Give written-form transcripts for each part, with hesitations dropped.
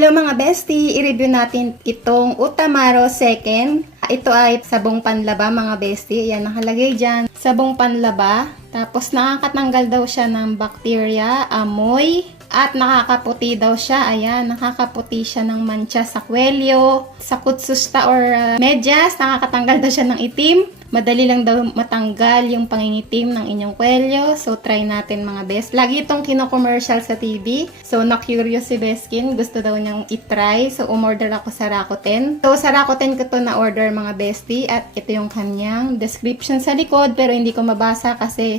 Hello mga bestie! I-review natin itong Utamaro Second. Ito ay sabong panlaba mga bestie. Ayan, nakalagay dyan. Sabong panlaba. Tapos nakakatanggal daw siya ng bacteria, amoy, at nakakaputi daw siya. Ayan, nakakaputi siya ng mancha sa kwelyo, sa kutsusta or medyas. Nakakatanggal daw siya ng itim. Madali lang daw matanggal yung pangingitim ng inyong kwelyo. So, try natin mga best. Lagi itong kino-commercial sa TV. So, na-curious si Beskin. Gusto daw niyang itry. So, umorder ako sa Rakuten. So, sa Rakuten ko to na-order mga bestie. At ito yung kanyang description sa likod. Pero hindi ko mabasa kasi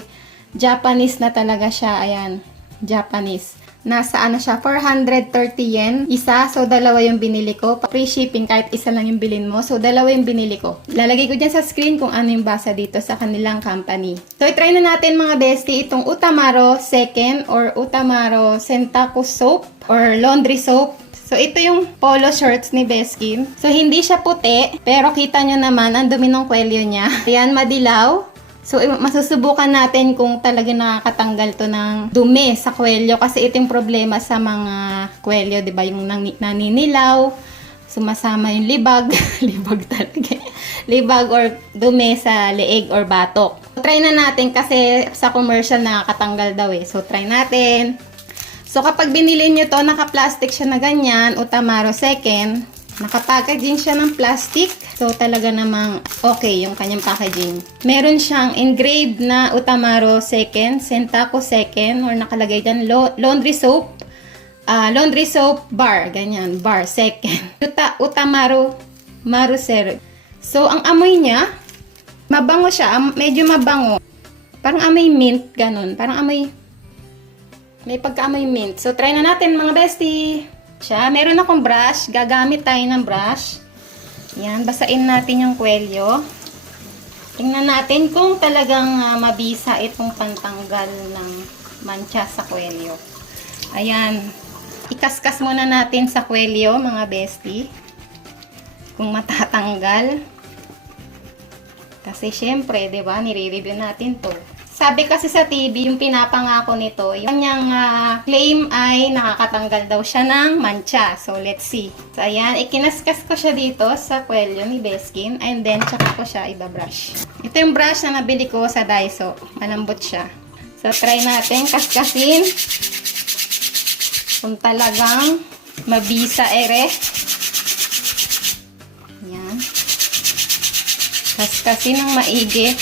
Japanese na talaga siya. Ayan, Japanese. Nasa ano siya, 430 yen. Isa, so dalawa yung binili ko. Free shipping kahit isa lang yung bilhin mo. So dalawa yung binili ko. Lalagay ko dyan sa screen kung ano yung basa dito sa kanilang company. So itry na natin mga bestie itong Utamaro Second or Utamaro Sentaku Soap or Laundry Soap. So ito yung polo shorts ni Beskin. So hindi siya puti, pero kita nyo naman ang dumi ng kwelyo niya. Ayan, madilaw. So, masusubukan natin kung talaga nakakatanggal to ng dumi sa kwelyo. Kasi ito yung problema sa mga kwelyo, di ba? Yung naninilaw, sumasama yung libag. Libag talaga. Libag or dumi sa leeg or batok. Try na natin kasi sa commercial nakakatanggal daw eh. So, try natin. So, kapag binili nyo to, naka-plastic siya na ganyan, Utamaro Second. Nakapackaging siya ng plastic. So, talaga namang okay yung kanyang packaging. Meron siyang engraved na Utamaro Second, Sentaku Second, or nakalagay dyan, laundry soap bar, ganyan, bar second. Utamaro Marusero. So, ang amoy niya, mabango siya, medyo mabango. Parang amoy mint, ganun. Parang amoy, may pagka-amoy mint. So, try na natin mga bestie. Meron akong brush. Gagamit tayo ng brush. Yan, basain natin yung kwelyo. Tingnan natin kung talagang mabisa itong pantanggal ng mancha sa kwelyo. Ayan. Ikaskas muna natin sa kwelyo, mga bestie. Kung matatanggal. Kasi syempre, 'di ba, nire-review natin 'to. Sabi kasi sa TV, yung pinapangako nito, yung kanyang claim ay nakakatanggal daw siya ng mancha. So, let's see. So, ayan, ikinaskas ko siya dito sa kwelyo ni Beskin. And then, tsaka ko siya ibabrush. Ito yung brush na nabili ko sa Daiso. Malambot siya. So, try natin kaskasin. Kung talagang mabisa ere. Ayan. Kaskasin ng maigi.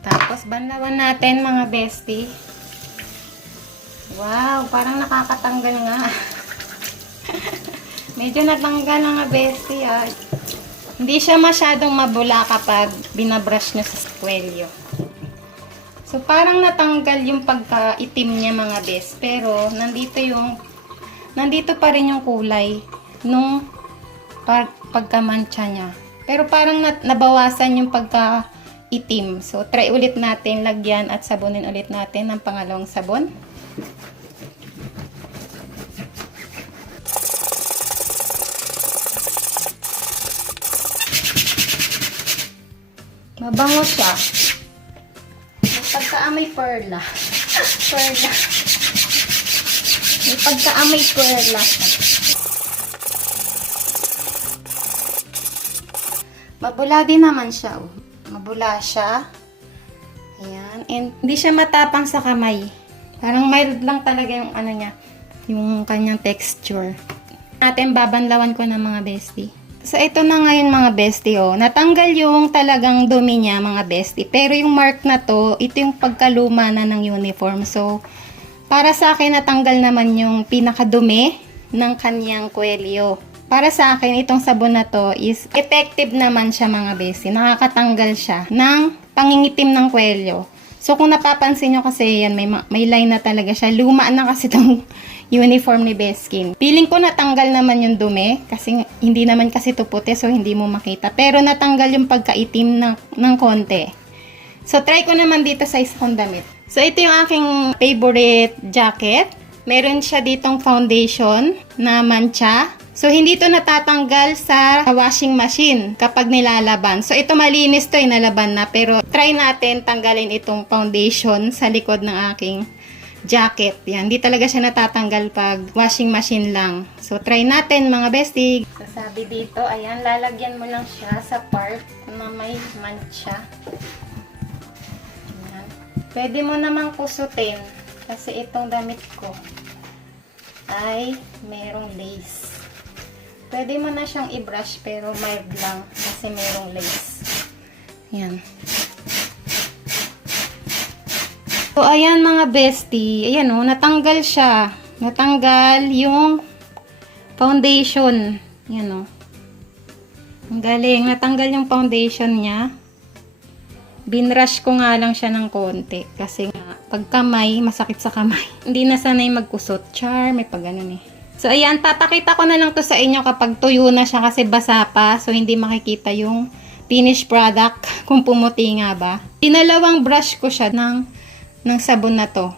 Tapos, banlawan natin mga bestie. Wow, parang nakakatanggal nga. Medyo natanggal nga bestie. Hindi siya masyadong mabula kapag binabrush nyo sa kwelyo. So, parang natanggal yung pagka-itim niya mga best. Pero, nandito pa rin yung kulay nung pagka-mancha niya. Pero parang nabawasan yung pagka-itim. So, try ulit natin lagyan at sabunin ulit natin ng pangalawang sabon. Mabango siya. Pagka-amoy perla. Perla. May pagka-amoy perla siya. Mabula din naman siya. Mabula siya. Ayan. And hindi siya matapang sa kamay. Parang mild lang talaga yung ano niya. Yung kanyang texture. Natin babanlawan ko ng mga bestie. So, ito na ngayon mga bestie, oh. Natanggal yung talagang dumi niya, mga bestie. Pero yung mark na to, ito yung pagkaluma na ng uniform. So, para sa akin, natanggal naman yung pinakadumi ng kanyang kwelyo. Para sa akin, itong sabon na to is effective naman siya, mga bestie. Nakakatanggal siya ng pangingitim ng kwelyo. So, kung napapansin nyo kasi, yan, may line na talaga siya. Luma na kasi itong uniform ni Beskin. Feeling ko natanggal naman yung dumi. Kasi hindi naman kasi ito puti, so hindi mo makita. Pero natanggal yung pagkaitim ng konti. So, try ko naman dito sa isang damit. So, ito yung aking favorite jacket. Meron siya ditong foundation na mancha. So, hindi to natatanggal sa washing machine kapag nilalaban. So, ito malinis to, nalaban na. Pero, try natin tanggalin itong foundation sa likod ng aking jacket. Yan, hindi talaga siya natatanggal pag washing machine lang. So, try natin mga bestie. So, sabi dito, ayan, lalagyan mo lang siya sa part na may mancha. Ayan. Pwede mo namang kusutin kasi itong damit ko ay merong lace. Pwede mo na siyang i-brush pero mild lang kasi merong lace. Ayan. So, ayan mga bestie. Ayan o, natanggal siya. Natanggal yung foundation. Ayan o. Ang galing. Natanggal yung foundation niya. Binrush ko nga lang siya ng konti. Kasi nga, pag kamay, masakit sa kamay. Hindi na sanay magkusot. Char, may pag ganun eh. So, ayan, papakita ko na lang to sa inyo kapag tuyo na siya kasi basa pa. So, hindi makikita yung finished product kung pumuti nga ba. Dinalawang brush ko siya ng sabon na to.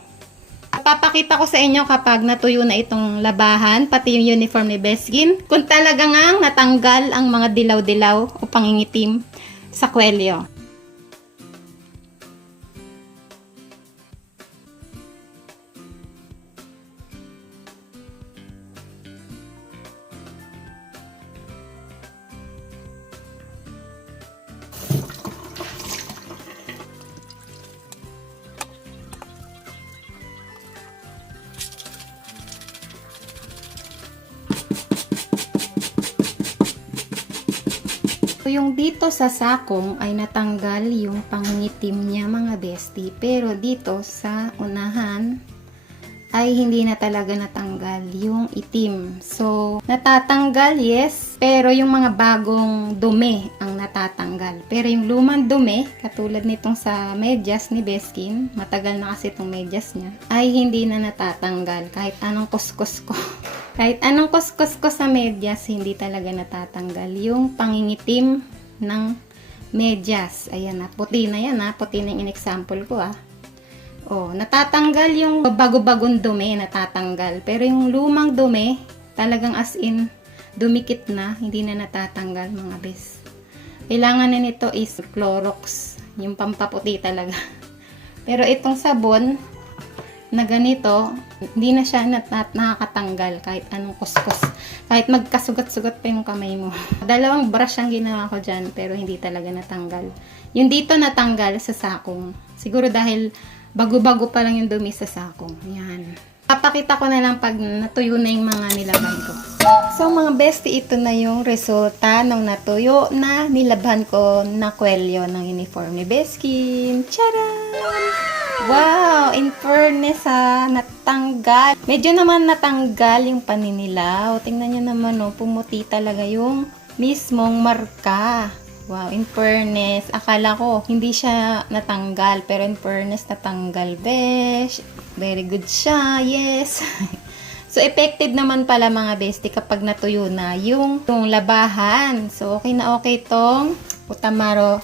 Papakita ko sa inyo kapag natuyo na itong labahan, pati yung uniform ni Beskin. Kung talaga nga natanggal ang mga dilaw-dilaw o pangingitim sa kwelyo. So, yung dito sa sakong ay natanggal yung pangingitim niya mga bestie. Pero dito sa unahan ay hindi na talaga natanggal yung itim. So, natatanggal, yes. Pero yung mga bagong dumi ang natatanggal. Pero yung lumang dumi, katulad nitong sa medyas ni Beskin, matagal na kasi itong medyas niya, ay hindi na natatanggal. Kahit anong kuskus ko. Kahit anong kuskus ko sa medyas, hindi talaga natatanggal yung pangingitim ng medyas. Ayan na, puti na yan ha. Puti na yung in-example ko ha. Oh, natatanggal yung bago-bagong dumi, natatanggal. Pero yung lumang dumi, talagang as in, dumikit na, hindi na natatanggal mga bes. Kailangan na nito is Clorox, yung pampaputi talaga. Pero itong sabon, na ganito, hindi na siya nakakatanggal kahit anong kuskus. Kahit magkasugat-sugat pa yung kamay mo. Dalawang brush ang ginawa ko dyan, pero hindi talaga natanggal. Yung dito natanggal sa sakong. Siguro dahil bago-bago pa lang yung dumi sa sakong. Yan. Papakita ko na lang pag natuyo na yung mga nilabhan ko. So mga bestie, ito na yung resulta ng natuyo na nilabhan ko na kwelyo ng uniform ni Beskin. Charan! Wow! In fairness ha, natanggal. Medyo naman natanggal yung paninilaw. Tingnan nyo naman oh, pumuti talaga yung mismong marka. Wow, in fairness, akala ko hindi siya natanggal, pero in fairness natanggal, besh. Very good siya, yes. So, effective naman pala mga bestie kapag natuyo na yung labahan. So, okay na okay tong Utamaro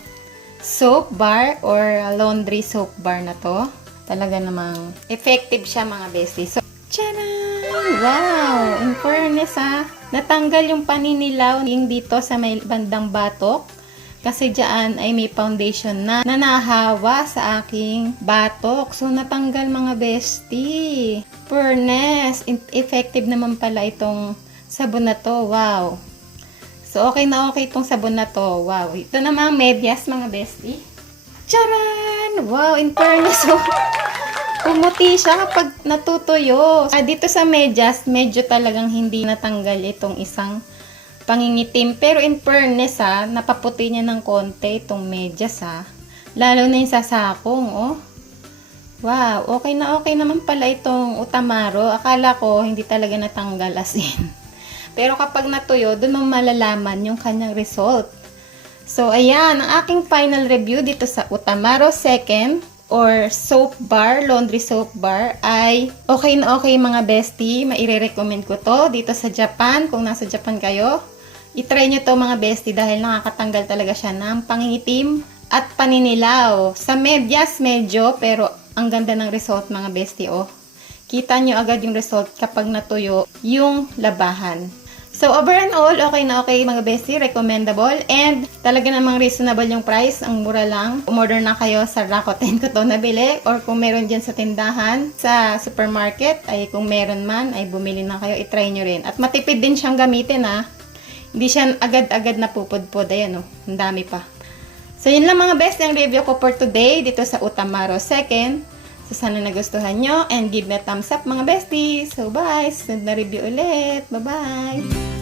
soap bar or laundry soap bar na to. Talaga namang effective siya mga bestie. So, tcharan! Wow! In fairness ha, natanggal yung paninilaw yung dito sa may bandang batok. Kasi dyan ay may foundation na nahahawa sa aking batok. So, natanggal mga bestie. Fairness. Effective naman pala itong sabon na to. Wow. So, okay na okay itong sabon na to. Wow. Ito namang medyas mga bestie. Charan! Wow, in fairness. So, pumuti siya kapag natutuyo. Dito sa medyas, medyo talagang hindi natanggal itong isang pangingitim. Pero in fairness ha, napaputi niya ng konti itong medyas ha. Lalo na yung sa sakong oh. Wow, okay na okay naman pala itong Utamaro. Akala ko hindi talaga natanggal as in. Pero kapag natuyo, doon mo malalaman yung kanyang result. So ayan, ang aking final review dito sa Utamaro second or soap bar, laundry soap bar ay okay na okay mga bestie. Maire-recommend ko to dito sa Japan. Kung nasa Japan kayo, i-try nyo to mga bestie dahil nakakatanggal talaga siya ng pangingitim at paninilaw. Sa medyas medyo, pero ang ganda ng result mga bestie oh. Kita nyo agad yung result kapag natuyo yung labahan. So, over and all, okay na okay mga bestie, recommendable. And talaga namang reasonable yung price, ang mura lang. Umorder na kayo sa Rakuten ko to nabili. Or kung meron dyan sa tindahan, sa supermarket, ay kung meron man, ay bumili na kayo, itry nyo rin. At matipid din siyang gamitin Hindi siya agad-agad na pupudpod. Ayan ang dami pa. So, yun lang mga bestie ang review ko for today dito sa Utamaro 2nd. So, sana nagustuhan nyo and give me a thumbs up mga besties. So, bye! Sunod na review ulit. Bye-bye!